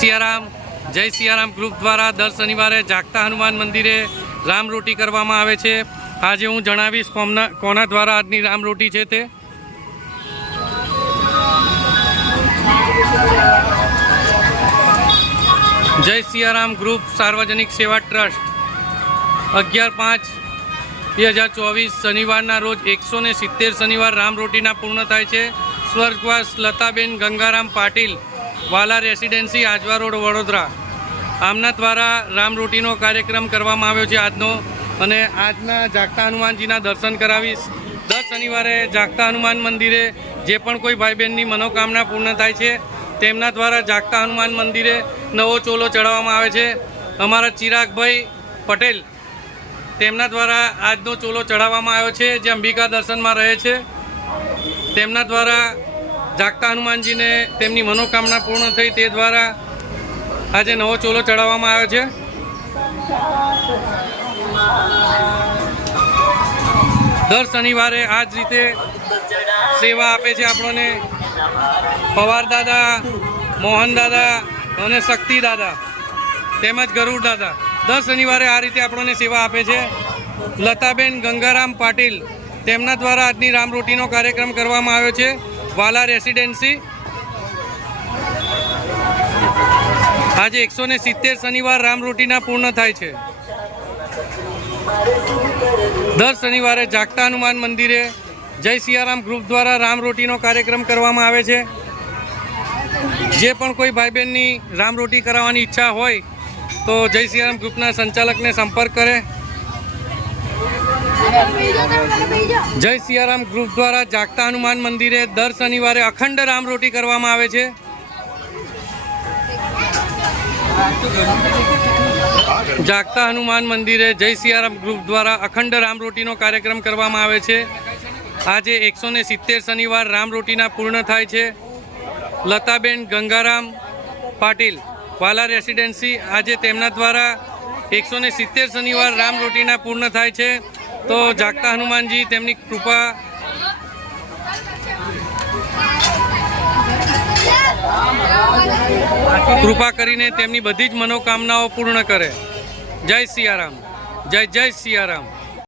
સિયારામ, જય સિયારામ ગ્રુપ દ્વારા દર શનિવારે જાગતા હનુમાન મંદિરે રામરોટી કરવામાં આવે છે. આજે હું જણાવીશ કોમના, કોના દ્વારા આજની રામરોટી છે તે. જય સિયારામ ગ્રુપ સાર્વજનિક સેવા ટ્રસ્ટ. અગિયાર પાંચ બે હજાર ચોવીસ શનિવારના રોજ એકસો ને સિત્તેર શનિવાર રામરોટીના પૂર્ણ થાય છે. સ્વર્ગવાસ લતાબેન ગંગારામ પાટીલ વાલા રેસિડેન્સી આજવા રોડ વડોદરા. આમના દ્વારા રામરોટીનો કાર્યક્રમ કરવામાં આવ્યો છે આજનો. અને આજના જાગતા હનુમાનજીના દર્શન કરાવીશ. દર શનિવારે જાગતા હનુમાન મંદિરે જે પણ કોઈ ભાઈ બહેનની મનોકામના પૂર્ણ થાય છે, તેમના દ્વારા જાગતા હનુમાન મંદિરે નવો ચોલો ચડાવવામાં આવે છે. અમારા ચિરાગભાઈ પટેલ તેમના દ્વારા આજનો ચોલો ચડાવવામાં આવ્યો છે, જે અંબિકા દર્શનમાં રહે છે. તેમના દ્વારા જાગતા હનુમાનજીને તેમની મનોકામના પૂર્ણ થઈ તે દ્વારા આજે નવો ચોલો ચડાવવામાં આવ્યો છે. દર શનિવારે આ જ રીતે સેવા આપે છે આપણને. પવાર દાદા, મોહન દાદા અને શક્તિ દાદા તેમજ ગરુડ દાદા દર શનિવારે આ રીતે આપણને સેવા આપે છે. લતાબેન ગંગારામ પાટીલ તેમના દ્વારા આજની રામરોટીનો કાર્યક્રમ કરવામાં આવ્યો છે. વાલા રેસિડેન્સી. આજે એકસો ને સિત્તેર શનિવાર રામરોટીના પૂર્ણ થાય છે. દર શનિવારે જાગતા હનુમાન મંદિરે જય સિયારામ ગ્રુપ દ્વારા રામરોટીનો કાર્યક્રમ કરવામાં આવે છે. જે પણ કોઈ ભાઈ બહેનની રામરોટી કરાવવાની ઈચ્છા હોય તો જય સિયારામ ગ્રુપના સંચાલકને સંપર્ક કરે. જય સિયારામ ગ્રુપ દ્વારા જાગતા હનુમાન મંદિરે દર શનિવારે અખંડ રામરોટી કરવામાં આવે છે. જાગતા હનુમાન મંદિરે જય સિયારામ ગ્રુપ દ્વારા અખંડ રામરોટીનો કાર્યક્રમ કરવામાં આવે છે. આજે એકસો સિત્તેર શનિવાર રામરોટીના પૂર્ણ થાય છે. લતાબેન ગંગારામ પાટીલ, વાલા રેસિડેન્સી આજે તેમના દ્વારા એકસો સિત્તેર શનિવાર રામરોટીના પૂર્ણ થાય છે. તો જાગતા હનુમાનજી તેમની કૃપા કૃપા કરીને તેમની બધી જ મનોકામનાઓ પૂર્ણ કરે. જય સિયારામ. જય જય સિયારામ.